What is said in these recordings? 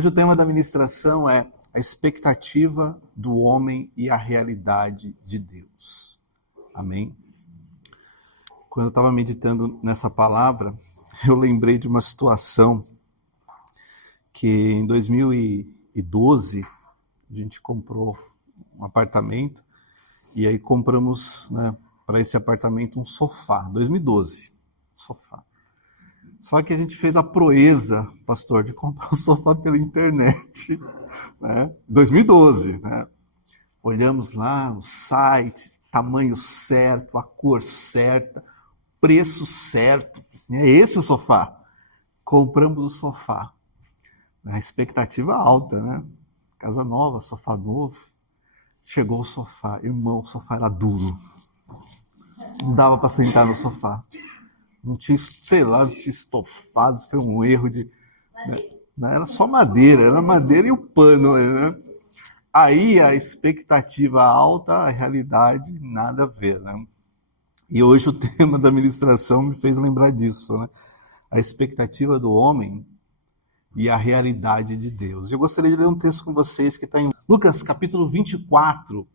Hoje o tema da ministração é a expectativa do homem e a realidade de Deus. Amém? Quando eu estava meditando nessa palavra, eu lembrei de uma situação que em 2012 a gente comprou um apartamento e aí compramos, para esse apartamento um sofá. 2012, sofá. Só que a gente fez a proeza, pastor, de comprar o sofá pela internet, 2012, Olhamos lá o site, tamanho certo, a cor certa, preço certo. Assim, é esse o sofá. Compramos o sofá. A expectativa alta, Casa nova, sofá novo. Chegou o sofá. Irmão, o sofá era duro. Não dava para sentar no sofá. Não tinha, não tinha estofado, foi um erro de... Era só madeira, era madeira e o pano, Aí a expectativa alta, a realidade nada a ver, E hoje o tema da ministração me fez lembrar disso, A expectativa do homem e a realidade de Deus. Eu gostaria de ler um texto com vocês que está em Lucas capítulo 24,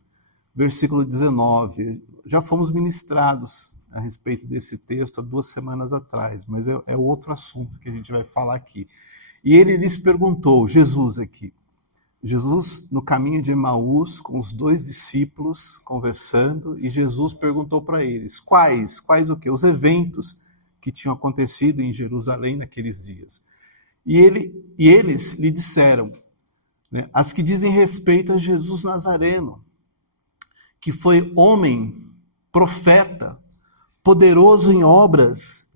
versículo 19. Já fomos ministrados a respeito desse texto há 2 semanas atrás, mas é outro assunto que a gente vai falar aqui. E ele lhes perguntou, Jesus no caminho de Emaús, com os 2 discípulos conversando, e Jesus perguntou para eles, quais o quê? Os eventos que tinham acontecido em Jerusalém naqueles dias. E eles lhe disseram, as que dizem respeito a Jesus Nazareno, que foi homem, profeta, poderoso em obras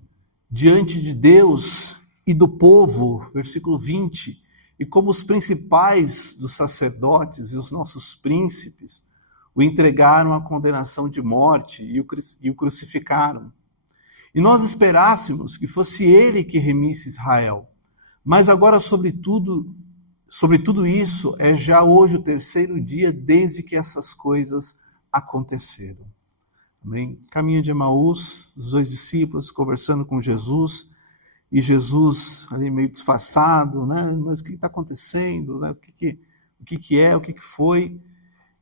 diante de Deus e do povo, versículo 20, e como os principais dos sacerdotes e os nossos príncipes o entregaram à condenação de morte e o crucificaram. E nós esperássemos que fosse ele que remisse Israel. Mas agora, sobre tudo isso, é já hoje o 3º dia desde que essas coisas aconteceram. Amém? Caminho de Emaús, os 2 discípulos conversando com Jesus, e Jesus ali meio disfarçado, Mas o que está acontecendo? O que foi?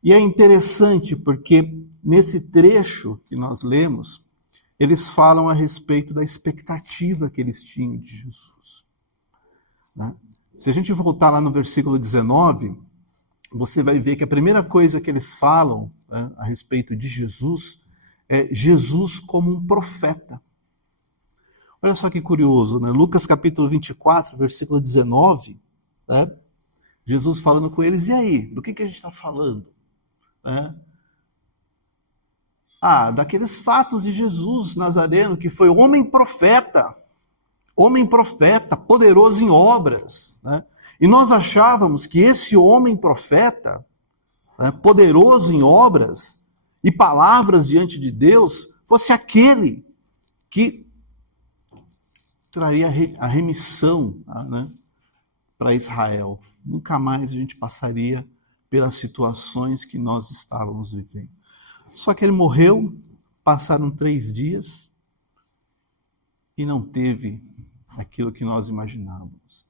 E é interessante porque nesse trecho que nós lemos, eles falam a respeito da expectativa que eles tinham de Jesus. Se a gente voltar lá no versículo 19, você vai ver que a primeira coisa que eles falam a respeito de Jesus é Jesus como um profeta. Olha só que curioso, Lucas capítulo 24, versículo 19, Jesus falando com eles, e aí, do que a gente está falando? Daqueles fatos de Jesus Nazareno, que foi homem profeta, poderoso em obras. E nós achávamos que esse homem profeta, poderoso em obras e palavras diante de Deus, fosse aquele que traria a remissão para Israel. Nunca mais a gente passaria pelas situações que nós estávamos vivendo. Só que ele morreu, passaram 3 dias e não teve aquilo que nós imaginávamos.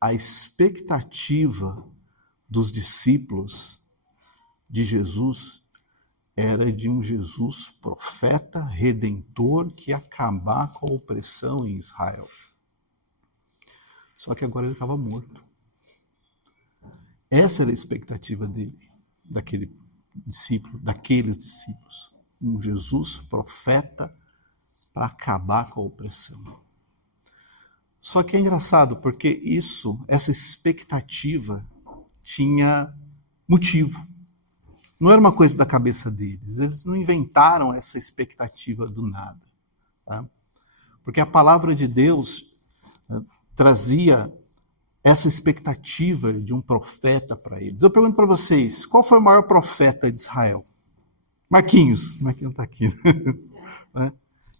A expectativa dos discípulos de Jesus era de um Jesus profeta, redentor, que ia acabar com a opressão em Israel. Só que agora ele estava morto. Essa era a expectativa dele, daqueles discípulos. Um Jesus profeta para acabar com a opressão. Só que é engraçado, porque essa expectativa tinha motivo. Não era uma coisa da cabeça deles. Eles não inventaram essa expectativa do nada. Porque a palavra de Deus trazia essa expectativa de um profeta para eles. Eu pergunto para vocês, qual foi o maior profeta de Israel? Marquinhos não está aqui.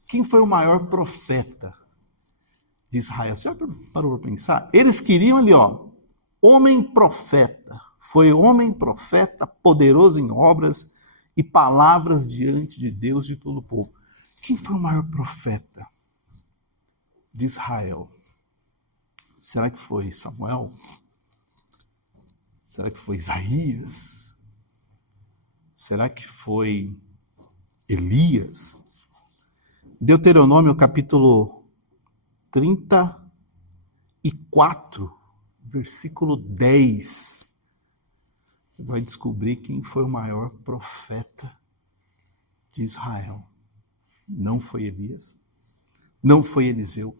Quem foi o maior profeta de Israel? Você já parou para pensar? Eles queriam ali, homem profeta. Foi homem profeta, poderoso em obras e palavras diante de Deus de todo o povo. Quem foi o maior profeta de Israel? Será que foi Samuel? Será que foi Isaías? Será que foi Elias? Deuteronômio capítulo 34, versículo 10. Você vai descobrir quem foi o maior profeta de Israel. Não foi Elias, não foi Eliseu.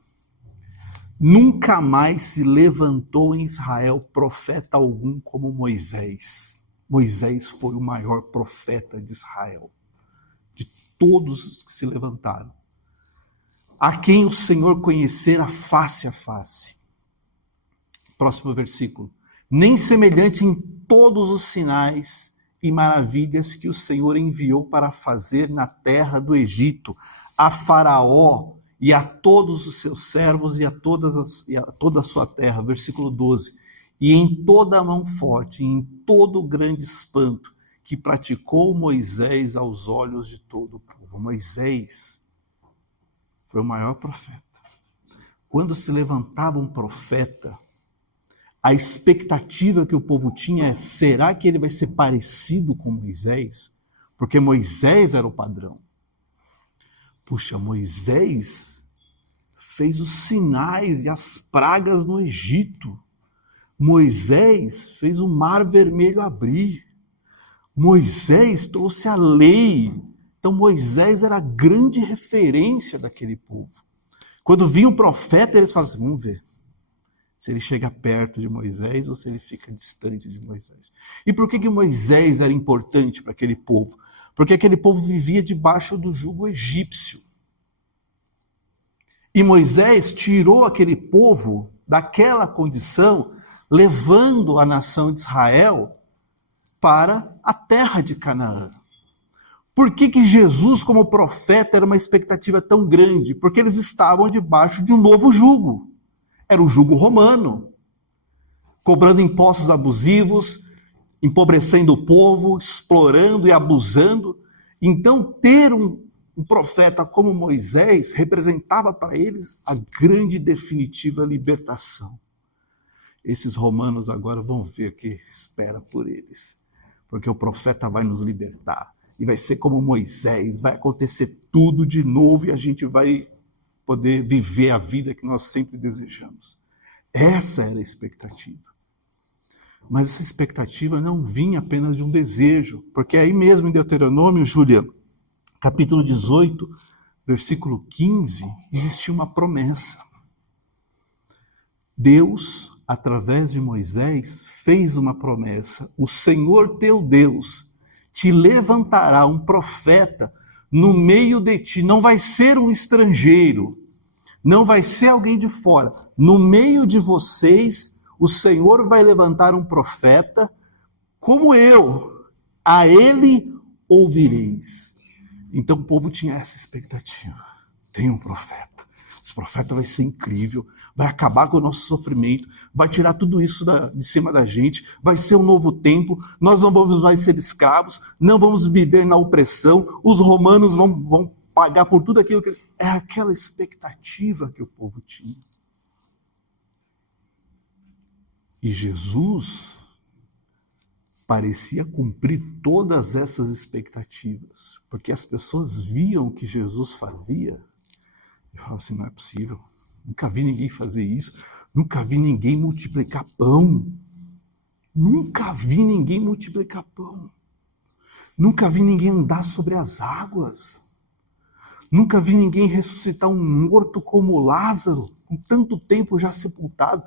Nunca mais se levantou em Israel profeta algum como Moisés. Moisés foi o maior profeta de Israel, de todos os que se levantaram, a quem o Senhor conhecera face a face. Próximo versículo. Nem semelhante em todos os sinais e maravilhas que o Senhor enviou para fazer na terra do Egito, a Faraó e a todos os seus servos e a toda a sua terra. Versículo 12. E em toda a mão forte, e em todo o grande espanto que praticou Moisés aos olhos de todo o povo. Moisés foi o maior profeta. Quando se levantava um profeta, a expectativa que o povo tinha é: será que ele vai ser parecido com Moisés? Porque Moisés era o padrão. Puxa, Moisés fez os sinais e as pragas no Egito. Moisés fez o Mar Vermelho abrir. Moisés trouxe a lei. Então Moisés era a grande referência daquele povo. Quando vinha o profeta, eles falavam assim: vamos ver se ele chega perto de Moisés ou se ele fica distante de Moisés. E por que Moisés era importante para aquele povo? Porque aquele povo vivia debaixo do jugo egípcio. E Moisés tirou aquele povo daquela condição, levando a nação de Israel para a terra de Canaã. Por que Jesus, como profeta, era uma expectativa tão grande? Porque eles estavam debaixo de um novo jugo. Era o jugo romano, cobrando impostos abusivos, empobrecendo o povo, explorando e abusando. Então, ter um profeta como Moisés representava para eles a grande e definitiva libertação. Esses romanos agora vão ver o que espera por eles, porque o profeta vai nos libertar. E vai ser como Moisés, vai acontecer tudo de novo e a gente vai poder viver a vida que nós sempre desejamos. Essa era a expectativa. Mas essa expectativa não vinha apenas de um desejo, porque aí mesmo em Deuteronômio, Júlia, capítulo 18, versículo 15, existia uma promessa. Deus, através de Moisés, fez uma promessa. O Senhor teu Deus te levantará um profeta no meio de ti. Não vai ser um estrangeiro, não vai ser alguém de fora. No meio de vocês, o Senhor vai levantar um profeta como eu. A ele ouvireis. Então o povo tinha essa expectativa. Tem um profeta. Esse profeta vai ser incrível, vai acabar com o nosso sofrimento, vai tirar tudo isso de cima da gente, vai ser um novo tempo, nós não vamos mais ser escravos, não vamos viver na opressão, os romanos vão pagar por tudo aquilo que... Era aquela expectativa que o povo tinha. E Jesus parecia cumprir todas essas expectativas, porque as pessoas viam o que Jesus fazia e falavam assim: não é possível, nunca vi ninguém fazer isso, nunca vi ninguém multiplicar pão, nunca vi ninguém multiplicar pão, nunca vi ninguém andar sobre as águas, nunca vi ninguém ressuscitar um morto como Lázaro, com tanto tempo já sepultado.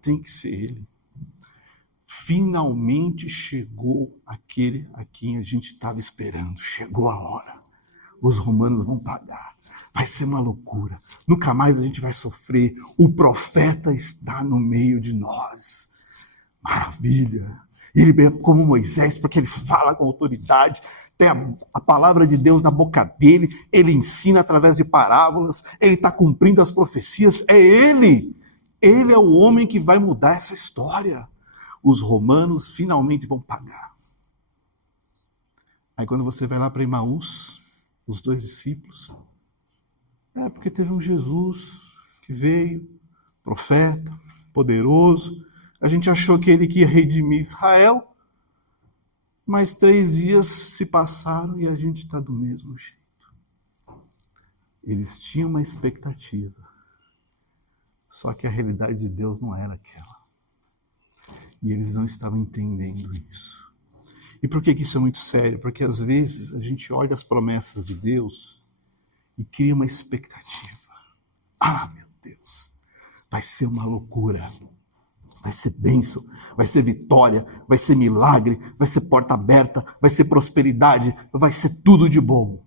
Tem que ser ele. Finalmente chegou aquele a quem a gente estava esperando. Chegou a hora. Os romanos vão pagar. Vai ser uma loucura. Nunca mais a gente vai sofrer. O profeta está no meio de nós. Maravilha. Ele é como Moisés, porque ele fala com autoridade, tem a palavra de Deus na boca dele, ele ensina através de parábolas, ele está cumprindo as profecias, é ele. Ele é o homem que vai mudar essa história. Os romanos finalmente vão pagar. Aí quando você vai lá para Emaús, os 2 discípulos, porque teve um Jesus que veio, profeta, poderoso, A gente achou que ele ia redimir Israel, mas 3 dias se passaram e a gente está do mesmo jeito. Eles tinham uma expectativa, só que a realidade de Deus não era aquela. E eles não estavam entendendo isso. E por que isso é muito sério? Porque às vezes a gente olha as promessas de Deus e cria uma expectativa. Ah, meu Deus, vai ser uma loucura. Vai ser bênção, vai ser vitória, vai ser milagre, vai ser porta aberta, vai ser prosperidade, vai ser tudo de bom.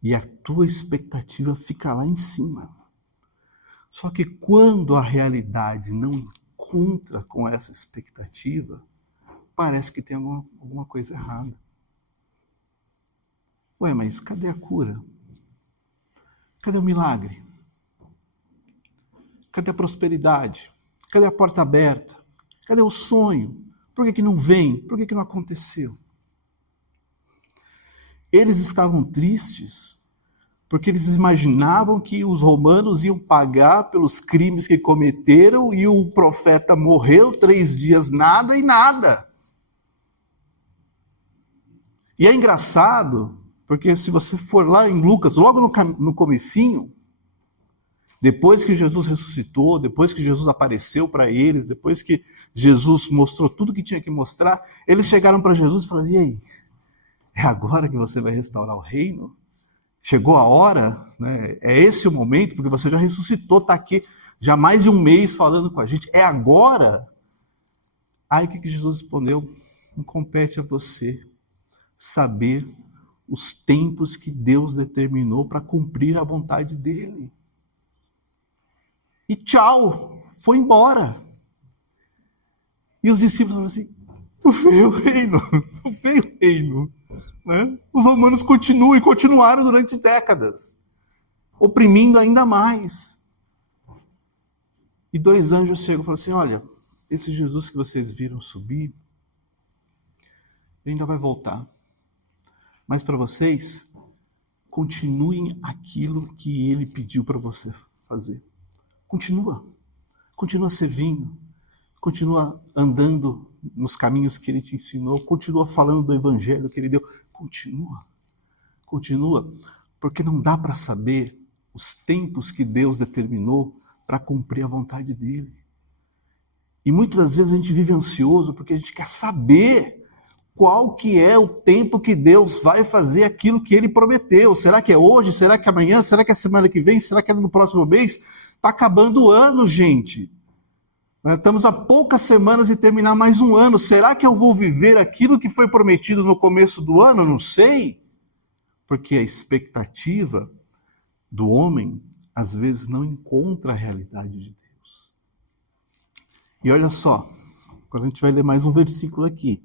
E a tua expectativa fica lá em cima. Só que quando a realidade não encontra com essa expectativa, parece que tem alguma coisa errada. Ué, mas cadê a cura? Cadê o milagre? Cadê a prosperidade? Cadê a porta aberta? Cadê o sonho? Por que não vem? Por que não aconteceu? Eles estavam tristes porque eles imaginavam que os romanos iam pagar pelos crimes que cometeram e o profeta morreu 3 dias nada e nada. E é engraçado, porque se você for lá em Lucas, logo no comecinho, depois que Jesus ressuscitou, depois que Jesus apareceu para eles, depois que Jesus mostrou tudo que tinha que mostrar, eles chegaram para Jesus e falaram: e aí, é agora que você vai restaurar o reino? Chegou a hora, né? É esse o momento, porque você já ressuscitou, está aqui já há mais de 1 mês falando com a gente, é agora? Aí o que Jesus respondeu? Não compete a você saber os tempos que Deus determinou para cumprir a vontade dele. E tchau, foi embora. E os discípulos falaram assim: não veio o reino, não veio o reino. Né? Os romanos continuam e continuaram durante décadas, oprimindo ainda mais. E 2 anjos chegam e falam assim: olha, esse Jesus que vocês viram subir, ele ainda vai voltar. Mas para vocês, continuem aquilo que ele pediu para você fazer. Continua servindo, continua andando nos caminhos que ele te ensinou, continua falando do evangelho que ele deu, continua, porque não dá para saber os tempos que Deus determinou para cumprir a vontade dele. E muitas das vezes a gente vive ansioso porque a gente quer saber qual que é o tempo que Deus vai fazer aquilo que ele prometeu. Será que é hoje? Será que é amanhã? Será que é semana que vem? Será que é no próximo mês? Está acabando o ano, gente. Estamos a poucas semanas de terminar mais um ano. Será que eu vou viver aquilo que foi prometido no começo do ano? Não sei. Porque a expectativa do homem, às vezes, não encontra a realidade de Deus. E olha só, agora a gente vai ler mais um versículo aqui.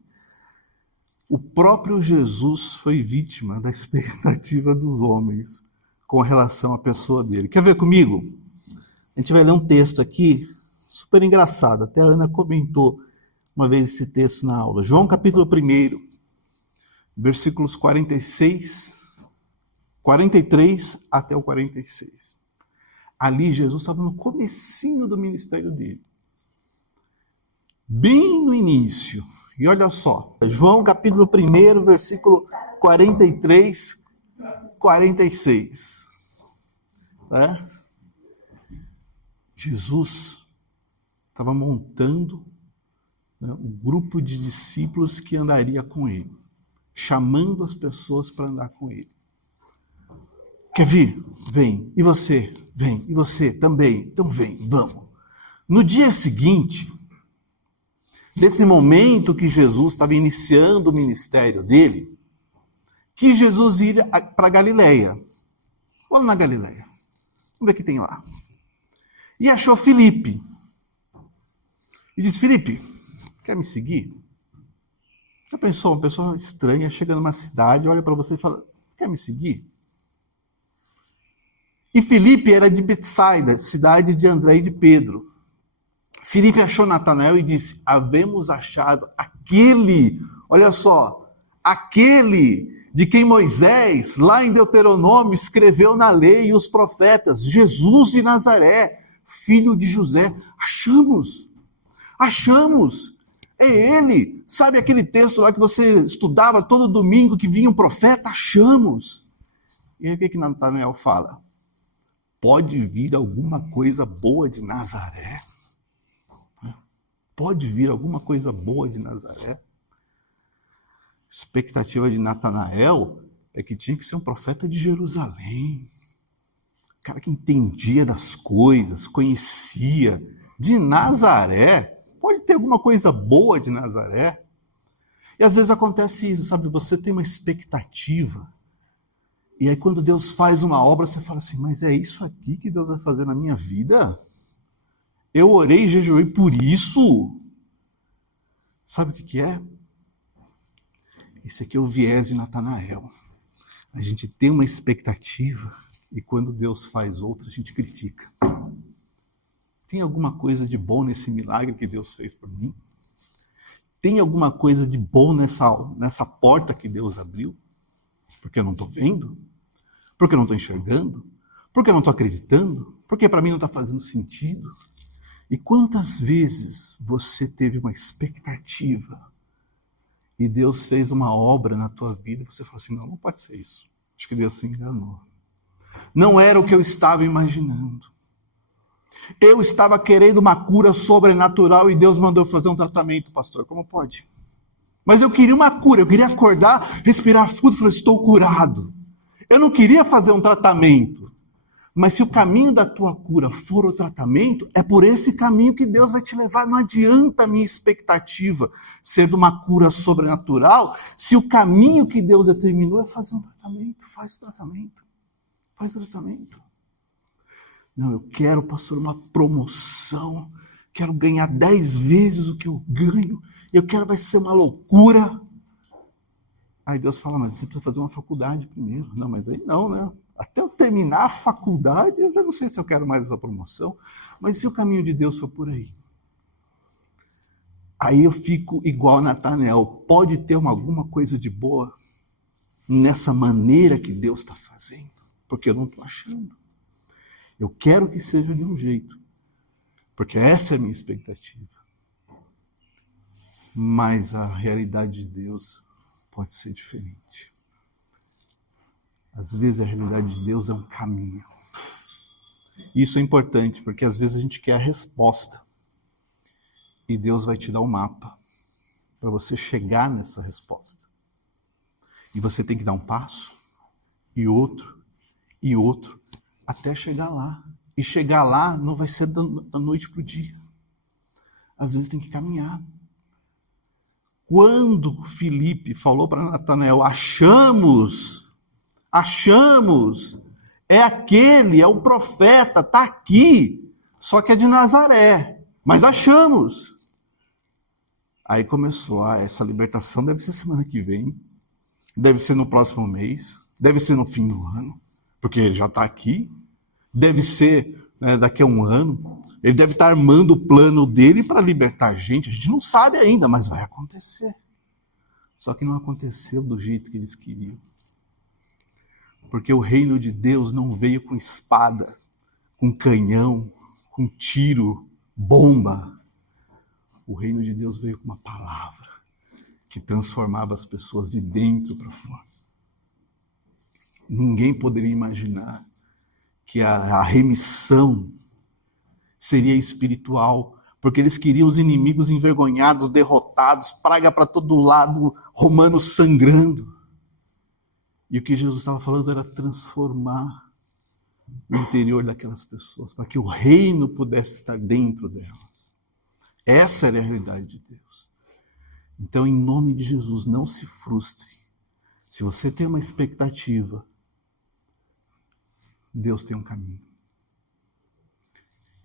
O próprio Jesus foi vítima da expectativa dos homens com relação à pessoa dele. Quer ver comigo? A gente vai ler um texto aqui, super engraçado. Até a Ana comentou uma vez esse texto na aula. João capítulo 1, versículos 43 até o 46. Ali Jesus estava no comecinho do ministério dele. Bem no início. E olha só, João capítulo 1, versículo 43, 46. Né? Jesus estava montando, né, um grupo de discípulos que andaria com ele, chamando as pessoas para andar com ele. Quer vir? Vem. E você? Vem. E você também? Então vem, vamos. No dia seguinte, desse momento que Jesus estava iniciando o ministério dele, que Jesus ia para Galileia. Vamos na Galileia. Vamos ver o que tem lá. E achou Filipe. E disse: Filipe, quer me seguir? Já pensou, uma pessoa estranha chega numa cidade, olha para você e fala: quer me seguir? E Filipe era de Betsaida, cidade de André e de Pedro. Filipe achou Natanael e disse: havemos achado aquele, olha só, aquele de quem Moisés, lá em Deuteronômio, escreveu na lei e os profetas, Jesus de Nazaré, filho de José. Achamos. Achamos! É ele! Sabe aquele texto lá que você estudava todo domingo, que vinha um profeta? Achamos! E aí o que Natanael fala? Pode vir alguma coisa boa de Nazaré? Pode vir alguma coisa boa de Nazaré? A expectativa de Natanael é que tinha que ser um profeta de Jerusalém. Cara que entendia das coisas, conhecia. De Nazaré? Pode ter alguma coisa boa de Nazaré? E às vezes acontece isso, sabe? Você tem uma expectativa. E aí quando Deus faz uma obra, você fala assim, mas é isso aqui que Deus vai fazer na minha vida? Eu orei e jejuei por isso? Sabe o que é? Esse aqui é o viés de Natanael. A gente tem uma expectativa e quando Deus faz outra, a gente critica. Tem alguma coisa de bom nesse milagre que Deus fez por mim? Tem alguma coisa de bom nessa porta que Deus abriu? Porque eu não estou vendo? Porque eu não estou enxergando? Porque eu não estou acreditando? Porque para mim não está fazendo sentido? E quantas vezes você teve uma expectativa e Deus fez uma obra na tua vida e você falou assim, não pode ser isso. Acho que Deus se enganou. Não era o que eu estava imaginando. Eu estava querendo uma cura sobrenatural e Deus mandou fazer um tratamento, pastor. Como pode? Mas eu queria uma cura, eu queria acordar, respirar fundo e falar, estou curado. Eu não queria fazer um tratamento. Mas se o caminho da tua cura for o tratamento, é por esse caminho que Deus vai te levar. Não adianta a minha expectativa ser de uma cura sobrenatural, se o caminho que Deus determinou é fazer um tratamento. Faz o tratamento. Faz o tratamento. Não, eu quero, pastor, uma promoção. Quero ganhar 10 vezes o que eu ganho. Eu quero, vai ser uma loucura. Aí Deus fala, mas você precisa fazer uma faculdade primeiro. Não, mas aí não, né? Até eu terminar a faculdade, eu já não sei se eu quero mais essa promoção. Mas se o caminho de Deus for por aí? Aí eu fico igual Natanael. Pode ter alguma coisa de boa nessa maneira que Deus está fazendo? Porque eu não estou achando. Eu quero que seja de um jeito. Porque essa é a minha expectativa. Mas a realidade de Deus pode ser diferente. Às vezes a realidade de Deus é um caminho. Isso é importante, porque às vezes a gente quer a resposta. E Deus vai te dar um mapa para você chegar nessa resposta. E você tem que dar um passo, e outro, até chegar lá. E chegar lá não vai ser da noite para o dia. Às vezes tem que caminhar. Quando Filipe falou para Natanael, achamos, é aquele, é o profeta, está aqui, só que é de Nazaré, mas achamos. Aí começou, essa libertação deve ser semana que vem, deve ser no próximo mês, deve ser no fim do ano, porque ele já está aqui, deve ser daqui a um ano, ele deve estar armando o plano dele para libertar a gente não sabe ainda, mas vai acontecer. Só que não aconteceu do jeito que eles queriam. Porque o reino de Deus não veio com espada, com canhão, com tiro, bomba. O reino de Deus veio com uma palavra que transformava as pessoas de dentro para fora. Ninguém poderia imaginar que a remissão seria espiritual, porque eles queriam os inimigos envergonhados, derrotados, praga para todo lado, romanos sangrando. E o que Jesus estava falando era transformar o interior daquelas pessoas, para que o reino pudesse estar dentro delas. Essa era a realidade de Deus. Então, em nome de Jesus, não se frustre. Se você tem uma expectativa, Deus tem um caminho.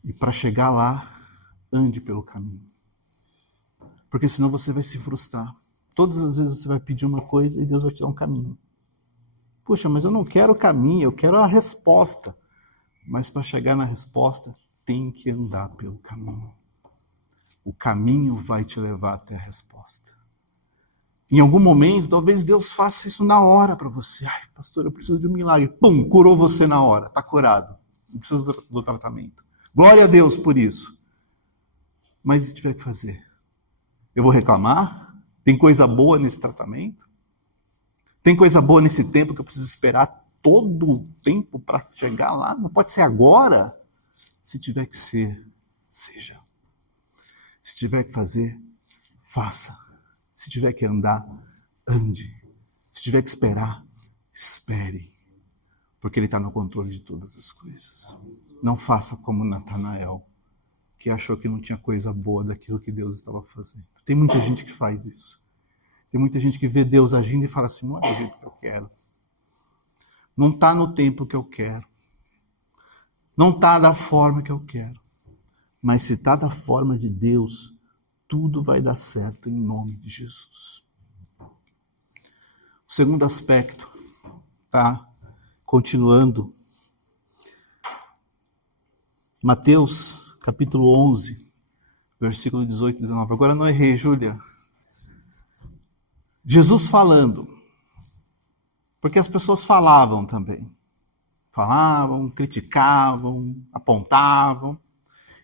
E para chegar lá, ande pelo caminho. Porque senão você vai se frustrar. Todas as vezes você vai pedir uma coisa e Deus vai te dar um caminho. Puxa, mas eu não quero o caminho, eu quero a resposta. Mas para chegar na resposta, tem que andar pelo caminho. O caminho vai te levar até a resposta. Em algum momento, talvez Deus faça isso na hora para você. Ai, pastor, eu preciso de um milagre. Pum, curou você na hora, está curado. Não precisa do tratamento. Glória a Deus por isso. Mas se tiver que fazer, eu vou reclamar? Tem coisa boa nesse tratamento? Tem coisa boa nesse tempo que eu preciso esperar todo o tempo para chegar lá? Não pode ser agora? Se tiver que ser, seja. Se tiver que fazer, faça. Se tiver que andar, ande. Se tiver que esperar, espere. Porque Ele está no controle de todas as coisas. Não faça como Natanael, que achou que não tinha coisa boa daquilo que Deus estava fazendo. Tem muita gente que faz isso. Tem muita gente que vê Deus agindo e fala assim, não é do jeito que eu quero. Não está no tempo que eu quero. Não está da forma que eu quero. Mas se está da forma de Deus, tudo vai dar certo em nome de Jesus. O segundo aspecto, tá? Continuando. Mateus, capítulo 11, versículo 18 e 19. Agora não errei, Júlia. Jesus falando. Porque as pessoas falavam também. Falavam, criticavam, apontavam.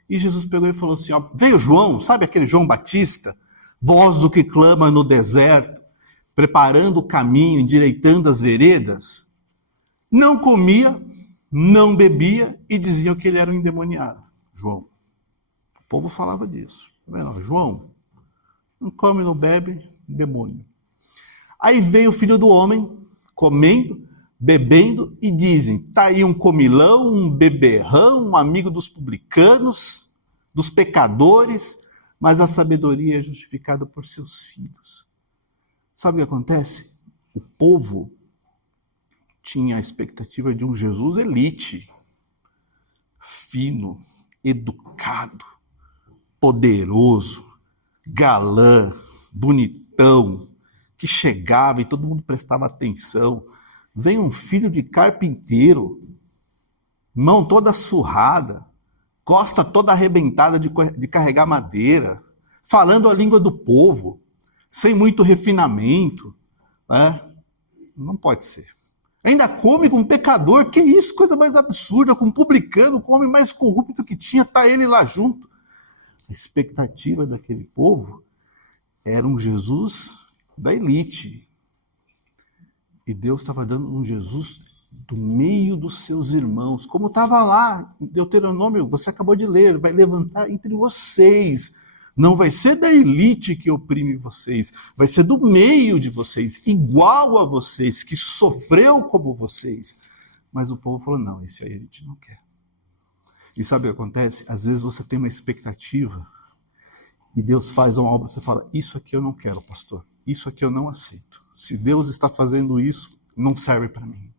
E Jesus pegou e falou assim, ó, veio João, sabe aquele João Batista? Voz do que clama no deserto, preparando o caminho, endireitando as veredas. Não comia, não bebia e diziam que ele era um endemoniado. João. O povo falava disso. Tá vendo? João, não come, não bebe, demônio. Aí veio o Filho do Homem, comendo, bebendo, e dizem, tá aí um comilão, um beberrão, um amigo dos publicanos, dos pecadores, mas a sabedoria é justificada por seus filhos. Sabe o que acontece? O povo tinha a expectativa de um Jesus elite, fino, educado, poderoso, galã, bonitão, que chegava e todo mundo prestava atenção. Vem um filho de carpinteiro, mão toda surrada, costa toda arrebentada de carregar madeira, falando a língua do povo, sem muito refinamento. Né? Não pode ser. Ainda come com um pecador, que isso, coisa mais absurda, com um publicano, com o homem mais corrupto que tinha, tá ele lá junto. A expectativa daquele povo era um Jesus da elite. E Deus estava dando um Jesus do meio dos seus irmãos, como estava lá em Deuteronômio, você acabou de ler, vai levantar entre vocês. Não vai ser da elite que oprime vocês, vai ser do meio de vocês, igual a vocês, que sofreu como vocês. Mas o povo falou, não, esse aí a gente não quer. E sabe o que acontece? Às vezes você tem uma expectativa e Deus faz uma obra, você fala, isso aqui eu não quero, pastor, isso aqui eu não aceito. Se Deus está fazendo isso, não serve para mim.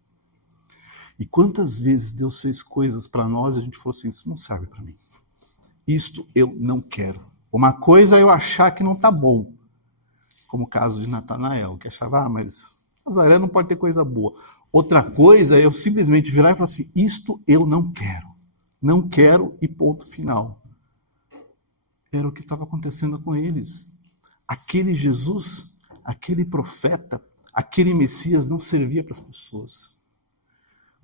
E quantas vezes Deus fez coisas para nós e a gente falou assim, isso não serve para mim. Isto eu não quero. Uma coisa é eu achar que não está bom, como o caso de Natanael, que achava, mas Nazaré não pode ter coisa boa. Outra coisa é eu simplesmente virar e falar assim, isto eu não quero e ponto final. Era o que estava acontecendo com eles. Aquele Jesus, aquele profeta, aquele Messias não servia para as pessoas,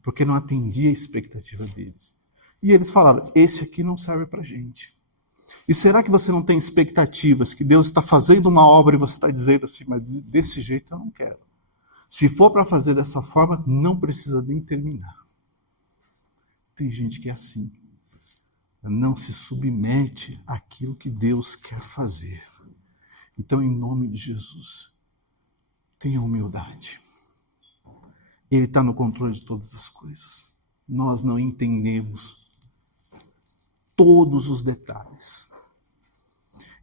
porque não atendia a expectativa deles. E eles falaram, esse aqui não serve para a gente. E será que você não tem expectativas que Deus está fazendo uma obra e você está dizendo assim, mas desse jeito eu não quero. Se for para fazer dessa forma, não precisa nem terminar. Tem gente que é assim. Não se submete àquilo que Deus quer fazer. Então, em nome de Jesus, tenha humildade. Ele está no controle de todas as coisas. Nós não entendemos todos os detalhes.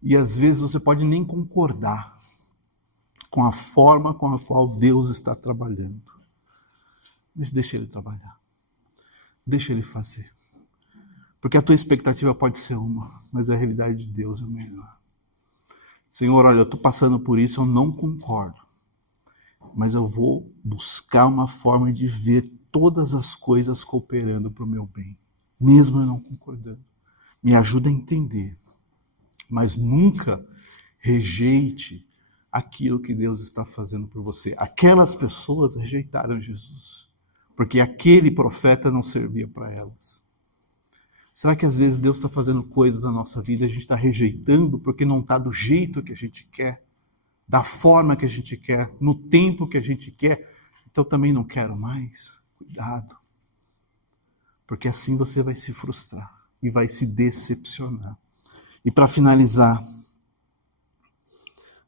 E às vezes você pode nem concordar com a forma com a qual Deus está trabalhando. Mas deixa Ele trabalhar. Deixa Ele fazer. Porque a tua expectativa pode ser uma, mas a realidade de Deus é melhor. Senhor, olha, eu estou passando por isso, eu não concordo. Mas eu vou buscar uma forma de ver todas as coisas cooperando para o meu bem. Mesmo eu não concordando. Me ajuda a entender. Mas nunca rejeite aquilo que Deus está fazendo por você. Aquelas pessoas rejeitaram Jesus, porque aquele profeta não servia para elas. Será que às vezes Deus está fazendo coisas na nossa vida e a gente está rejeitando porque não está do jeito que a gente quer, da forma que a gente quer, no tempo que a gente quer? Então também não quero mais. Cuidado. Porque assim você vai se frustrar e vai se decepcionar. E para finalizar,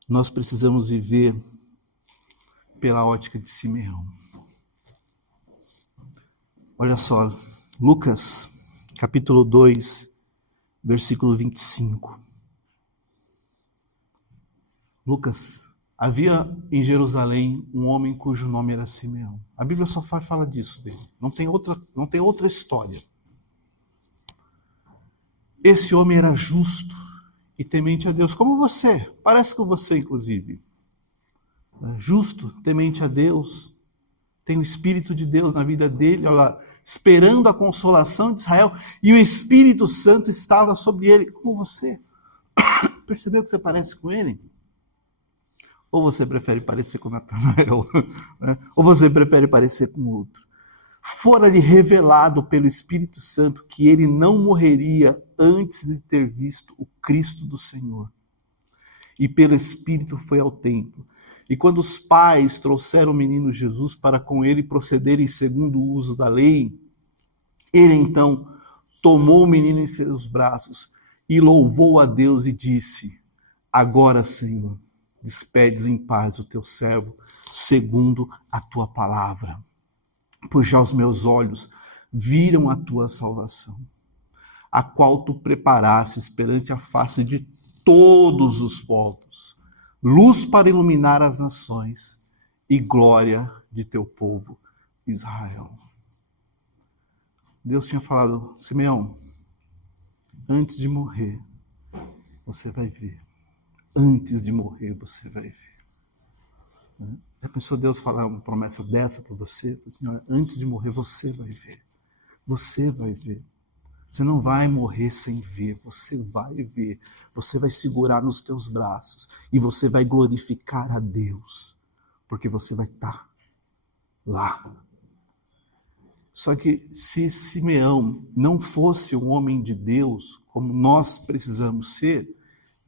nós precisamos viver pela ótica de Simeão. Olha só, Lucas, capítulo 2, versículo 25. Lucas, havia em Jerusalém um homem cujo nome era Simeão. A Bíblia só fala disso dele. Não tem outra história. Esse homem era justo e temente a Deus, como você. Parece com você, inclusive. Justo, temente a Deus. Tem o Espírito de Deus na vida dele, olha lá, esperando a consolação de Israel. E o Espírito Santo estava sobre ele, como você. Percebeu que você parece com ele? Ou você prefere parecer com Natanael? Ou você prefere parecer com outro? Fora-lhe revelado pelo Espírito Santo que ele não morreria antes de ter visto o Cristo do Senhor. E pelo Espírito foi ao templo. E quando os pais trouxeram o menino Jesus para com ele procederem segundo o uso da lei, ele então tomou o menino em seus braços e louvou a Deus e disse: agora, Senhor, despedes em paz o teu servo, segundo a tua palavra. Pois já os meus olhos viram a tua salvação, a qual tu preparastes perante a face de todos os povos, luz para iluminar as nações e glória de teu povo Israel. Deus tinha falado: Simeão, antes de morrer, você vai ver. Antes de morrer, você vai ver. Já pensou Deus falar uma promessa dessa para você? Assim, antes de morrer, você vai ver. Você vai ver. Você não vai morrer sem ver. Você vai ver. Você vai segurar nos teus braços. E você vai glorificar a Deus. Porque você vai estar lá. Só que se Simeão não fosse um homem de Deus, como nós precisamos ser,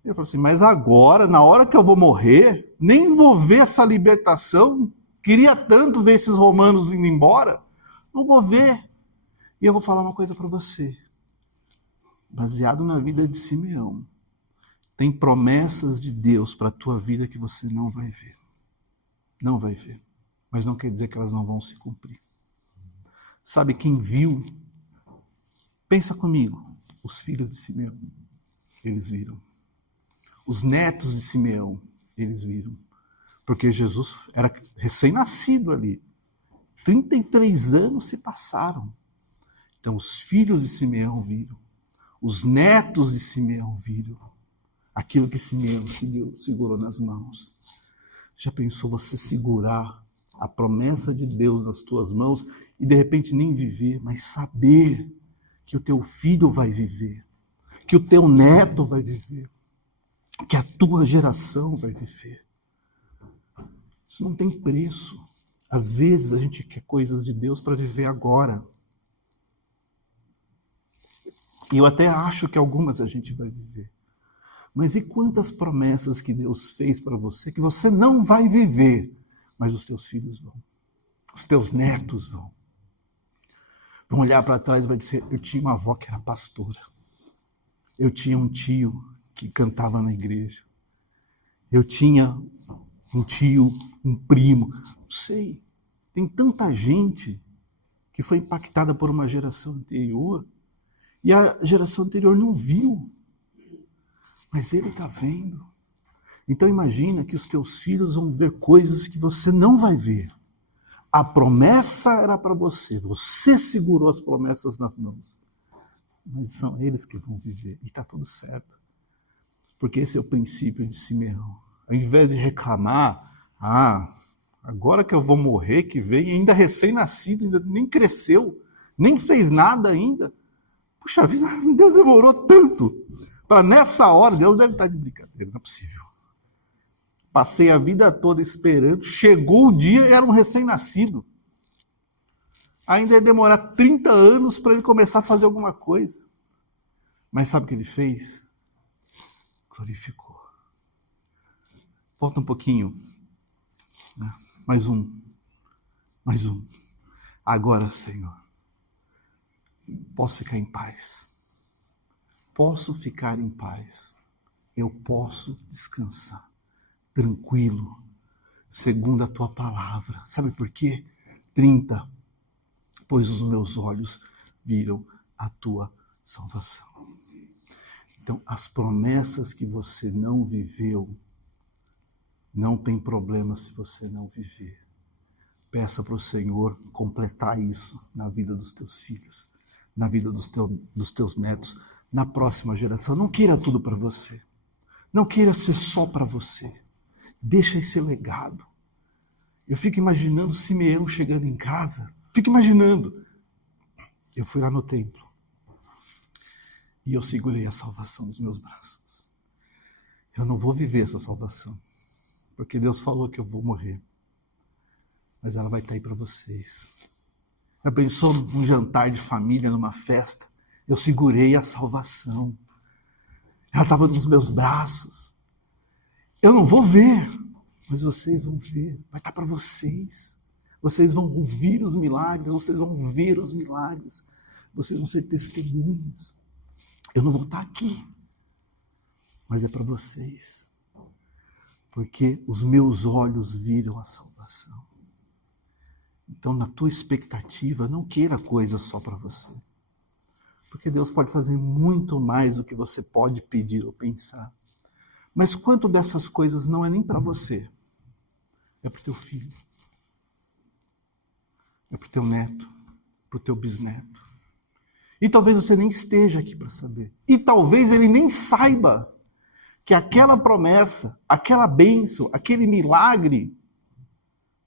ele falou assim: mas agora, na hora que eu vou morrer, nem vou ver essa libertação. Queria tanto ver esses romanos indo embora. Não vou ver. E eu vou falar uma coisa para você. Baseado na vida de Simeão, tem promessas de Deus para a tua vida que você não vai ver. Não vai ver. Mas não quer dizer que elas não vão se cumprir. Sabe quem viu? Pensa comigo. Os filhos de Simeão. Eles viram. Os netos de Simeão, eles viram. Porque Jesus era recém-nascido ali. 33 anos se passaram. Então os filhos de Simeão viram. Os netos de Simeão viram. Aquilo que Simeão segurou nas mãos. Já pensou você segurar a promessa de Deus nas tuas mãos e de repente nem viver, mas saber que o teu filho vai viver, que o teu neto vai viver, que a tua geração vai viver. Isso não tem preço. Às vezes a gente quer coisas de Deus para viver agora. E eu até acho que algumas a gente vai viver. Mas e quantas promessas que Deus fez para você que você não vai viver, mas os teus filhos vão. Os teus netos vão. Vão olhar para trás e vai dizer: eu tinha uma avó que era pastora. Eu tinha um tio que cantava na igreja. Eu tinha um tio, um primo. Não sei. Tem tanta gente que foi impactada por uma geração anterior e a geração anterior não viu. Mas ele está vendo. Então imagina que os teus filhos vão ver coisas que você não vai ver. A promessa era para você. Você segurou as promessas nas mãos. Mas são eles que vão viver. E está tudo certo. Porque esse é o princípio de Simeão. Ao invés de reclamar, agora que eu vou morrer, que vem, ainda recém-nascido, ainda nem cresceu, nem fez nada ainda. Puxa vida, Deus demorou tanto. Para nessa hora, Deus deve estar de brincadeira, não é possível. Passei a vida toda esperando, chegou o dia e era um recém-nascido. Ainda ia demorar 30 anos para ele começar a fazer alguma coisa. Mas sabe o que ele fez? Glorificou. Volta um pouquinho. Mais um. Agora, Senhor, posso ficar em paz. Posso ficar em paz. Eu posso descansar. Tranquilo. Segundo a tua palavra. Sabe por quê? 30. Pois os meus olhos viram a tua salvação. Então, as promessas que você não viveu, não tem problema se você não viver. Peça para o Senhor completar isso na vida dos teus filhos, na vida dos teus netos, na próxima geração. Não queira tudo para você. Não queira ser só para você. Deixa esse legado. Eu fico imaginando Simeão chegando em casa. Fico imaginando. Eu fui lá no templo. E eu segurei a salvação dos meus braços. Eu não vou viver essa salvação. Porque Deus falou que eu vou morrer. Mas ela vai estar aí para vocês. Já pensou num jantar de família, numa festa? Eu segurei a salvação. Ela estava nos meus braços. Eu não vou ver, mas vocês vão ver. Vai estar para vocês. Vocês vão ouvir os milagres, vocês vão ver os milagres. Vocês vão ser testemunhas. Eu não vou estar aqui, mas é para vocês. Porque os meus olhos viram a salvação. Então, na tua expectativa, não queira coisas só para você. Porque Deus pode fazer muito mais do que você pode pedir ou pensar. Mas quanto dessas coisas não é nem para você? É para o teu filho. É para o teu neto, para o teu bisneto. E talvez você nem esteja aqui para saber. E talvez ele nem saiba que aquela promessa, aquela bênção, aquele milagre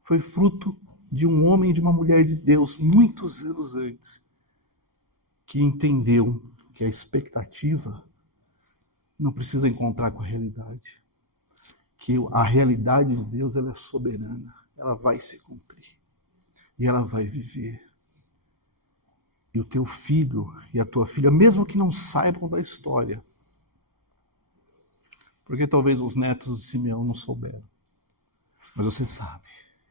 foi fruto de um homem e de uma mulher de Deus muitos anos antes, que entendeu que a expectativa não precisa encontrar com a realidade. Que a realidade de Deus, ela é soberana, ela vai se cumprir e ela vai viver. E o teu filho e a tua filha, mesmo que não saibam da história, porque talvez os netos de Simeão não souberam, mas você sabe,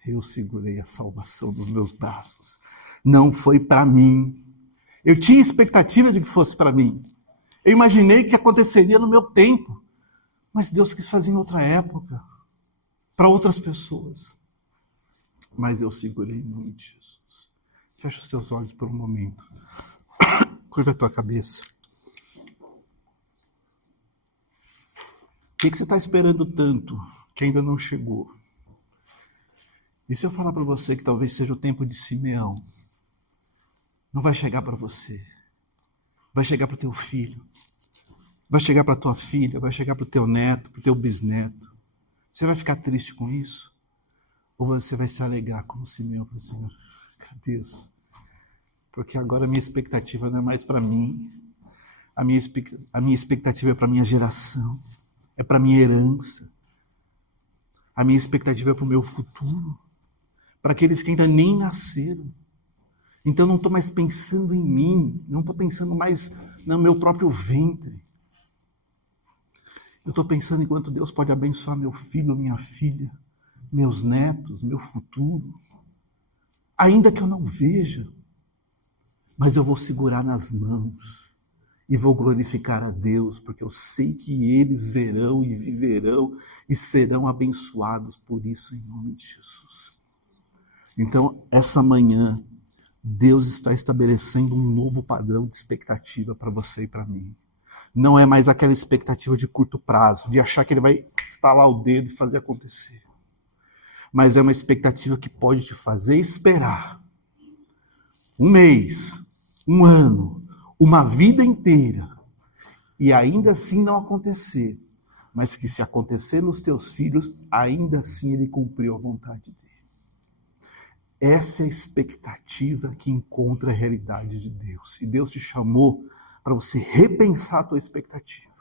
eu segurei a salvação dos meus braços. Não foi para mim. Eu tinha expectativa de que fosse para mim. Eu imaginei que aconteceria no meu tempo, mas Deus quis fazer em outra época, para outras pessoas. Mas eu segurei em nome de Jesus. Fecha os teus olhos por um momento. Curva a tua cabeça. O que você está esperando tanto que ainda não chegou? E se eu falar para você que talvez seja o tempo de Simeão, não vai chegar para você. Vai chegar para o teu filho. Vai chegar para a tua filha. Vai chegar para o teu neto, para o teu bisneto. Você vai ficar triste com isso? Ou você vai se alegrar como Simeão? Para o Senhor, agradeço. Porque agora a minha expectativa não é mais para mim. A minha expectativa é para a minha geração. É para a minha herança. A minha expectativa é para o meu futuro. Para aqueles que ainda nem nasceram. Então não estou mais pensando em mim. Não estou pensando mais no meu próprio ventre. Eu estou pensando em quanto Deus pode abençoar meu filho, minha filha, meus netos, meu futuro. Ainda que eu não veja. Mas eu vou segurar nas mãos. E vou glorificar a Deus, porque eu sei que eles verão e viverão e serão abençoados por isso em nome de Jesus. Então, essa manhã, Deus está estabelecendo um novo padrão de expectativa para você e para mim. Não é mais aquela expectativa de curto prazo, de achar que ele vai estalar o dedo e fazer acontecer. Mas é uma expectativa que pode te fazer esperar um mês, um ano, uma vida inteira, e ainda assim não acontecer, mas que se acontecer nos teus filhos, ainda assim ele cumpriu a vontade dele. Essa é a expectativa que encontra a realidade de Deus. E Deus te chamou para você repensar a tua expectativa.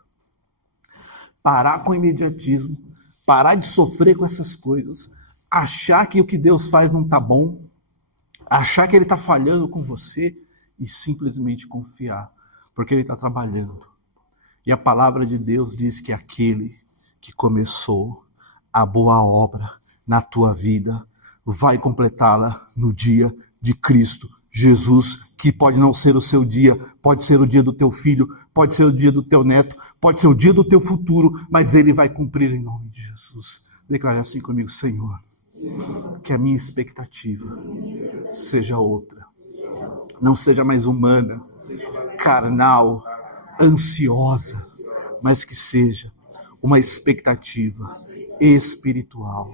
Parar com o imediatismo, parar de sofrer com essas coisas, achar que o que Deus faz não está bom, achar que ele está falhando com você, e simplesmente confiar, porque ele está trabalhando E a palavra de Deus diz que aquele que começou a boa obra na tua vida vai completá-la no dia de Cristo Jesus, que pode não ser o seu dia, pode ser o dia do teu filho, pode ser o dia do teu neto, pode ser o dia do teu futuro, mas ele vai cumprir em nome de Jesus. Declare assim comigo: Senhor, que a minha expectativa seja outra, não seja mais humana, carnal, ansiosa, mas que seja uma expectativa espiritual,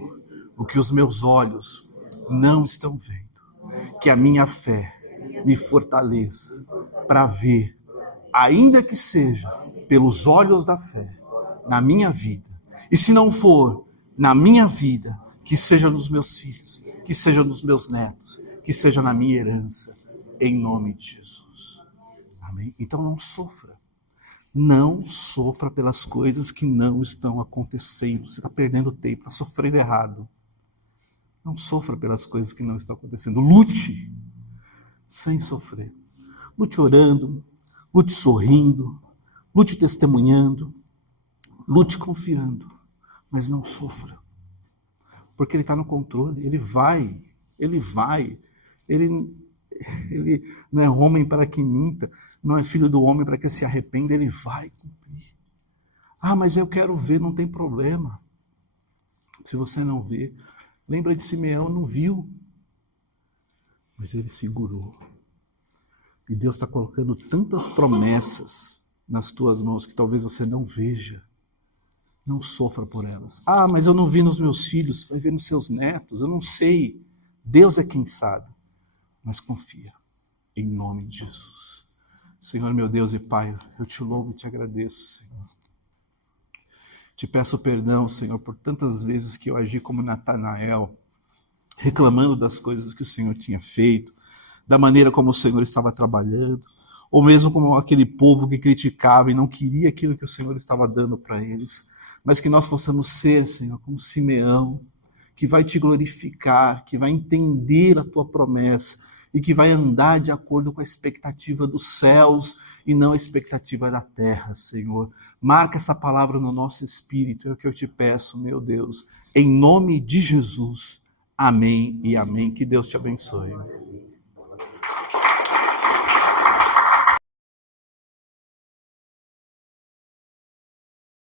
o que os meus olhos não estão vendo, que a minha fé me fortaleça para ver, ainda que seja pelos olhos da fé, na minha vida. E se não for na minha vida, que seja nos meus filhos, que seja nos meus netos, que seja na minha herança, em nome de Jesus. Amém? Então não sofra. Não sofra pelas coisas que não estão acontecendo. Você está perdendo tempo, está sofrendo errado. Não sofra pelas coisas que não estão acontecendo. Lute sem sofrer. Lute orando, lute sorrindo, lute testemunhando, lute confiando, mas não sofra. Porque Ele está no controle, Ele vai, Ele não é homem para que minta, não é filho do homem para que se arrependa, Ele vai cumprir. Ah, mas eu quero ver, não tem problema. Se você não vê, lembra de Simeão, não viu, mas ele segurou. E Deus está colocando tantas promessas nas tuas mãos que talvez você não veja. Não sofra por elas. Ah, mas eu não vi nos meus filhos, vai ver nos seus netos, eu não sei. Deus é quem sabe. Mas confia, em nome de Jesus. Senhor, meu Deus e Pai, eu te louvo e te agradeço, Senhor. Te peço perdão, Senhor, por tantas vezes que eu agi como Natanael, reclamando das coisas que o Senhor tinha feito, da maneira como o Senhor estava trabalhando, ou mesmo como aquele povo que criticava e não queria aquilo que o Senhor estava dando para eles, mas que nós possamos ser, Senhor, como Simeão, que vai te glorificar, que vai entender a tua promessa e que vai andar de acordo com a expectativa dos céus e não a expectativa da terra, Senhor. Marca essa palavra no nosso espírito, é o que eu te peço, meu Deus, em nome de Jesus. Amém e amém. Que Deus te abençoe.